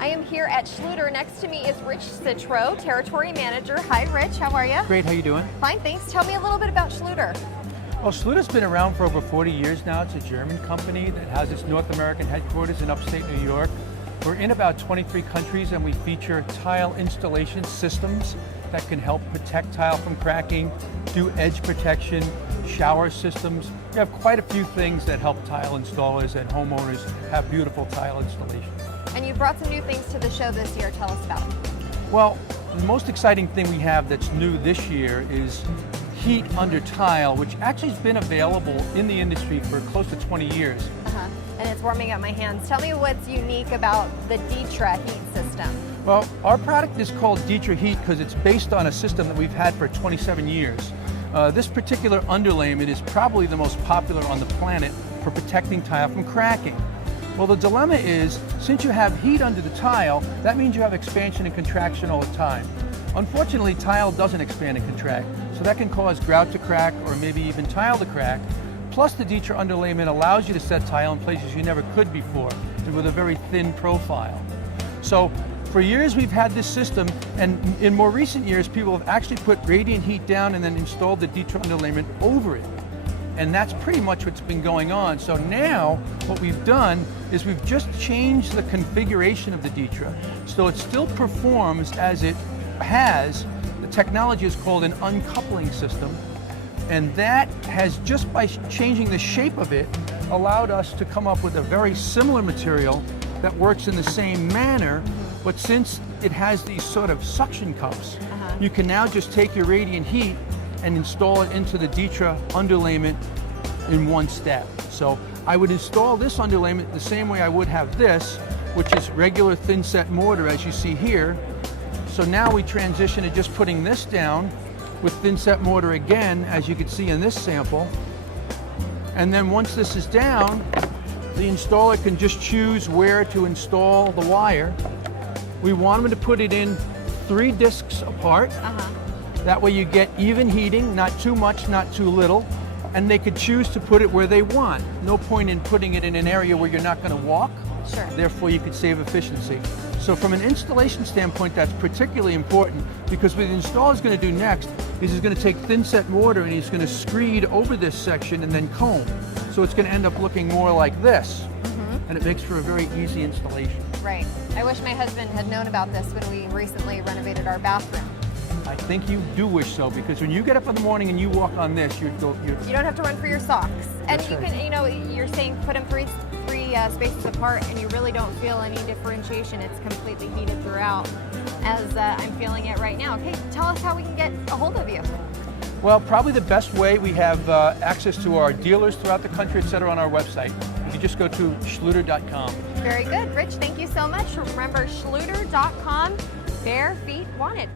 I am here at Schluter. Next to me is Rich Citro, Territory Manager. Hi, Rich. How are you? Great. How you doing? Fine, thanks. Tell me a little bit about Schluter. Well, Schluter's been around for over 40 years now. It's a German company that has its North American headquarters in upstate New York. We're in about 23 countries, and we feature tile installation systems that can help protect tile from cracking, do edge protection, shower systems. We have quite a few things that help tile installers and homeowners have beautiful tile installation. And you brought some new things to the show this year. Tell us about them. Well, the most exciting thing we have that's new this year is heat under tile, which actually has been available in the industry for close to 20 years. And it's warming up my hands. Tell me what's unique about the Ditra heat system. Well, our product is called Ditra Heat because it's based on a system that we've had for 27 years. This particular underlayment is probably the most popular on the planet for protecting tile from cracking. Well, the dilemma is, since you have heat under the tile, that means you have expansion and contraction all the time. Unfortunately, tile doesn't expand and contract, so that can cause grout to crack or maybe even tile to crack. Plus, the Ditra underlayment allows you to set tile in places you never could before, and with a very thin profile. So, for years we've had this system, and in more recent years, people have actually put radiant heat down and then installed the Ditra underlayment over it. And that's pretty much what's been going on. So now, what we've done is we've just changed the configuration of the Ditra, so it still performs as it has. The technology is called an uncoupling system. And that has, just by changing the shape of it, allowed us to come up with a very similar material that works in the same manner, but since it has these sort of suction cups, you can now just take your radiant heat and install it into the Ditra underlayment in one step. So I would install this underlayment the same way I would have this, which is regular thin set mortar, as you see here. So now we transition to just putting this down with thin set mortar again, as you can see in this sample. And then once this is down, the installer can just choose where to install the wire. We want them to put it in 3 discs apart. That way you get even heating, not too much, not too little. And they could choose to put it where they want. No point in putting it in an area where you're not going to walk. Sure. Therefore, you could save efficiency. So from an installation standpoint, that's particularly important, because what the installer is going to do next is he's going to take thin set mortar and he's going to screed over this section and then comb. So it's going to end up looking more like this. And it makes for a very easy installation. Right. I wish my husband had known about this when we recently renovated our bathroom. I think you do wish so, because when you get up in the morning and you walk on this, you don't have to run for your socks. And That's you right. can, you know, you're saying put them three spaces apart, and you really don't feel any differentiation. It's completely heated throughout, as I'm feeling it right now. Okay, tell us how we can get a hold of you. Well, probably the best way, we have access to our dealers throughout the country, etc., on our website. You just go to schluter.com. Very good. Rich, thank you so much. Remember, schluter.com, bare feet wanted.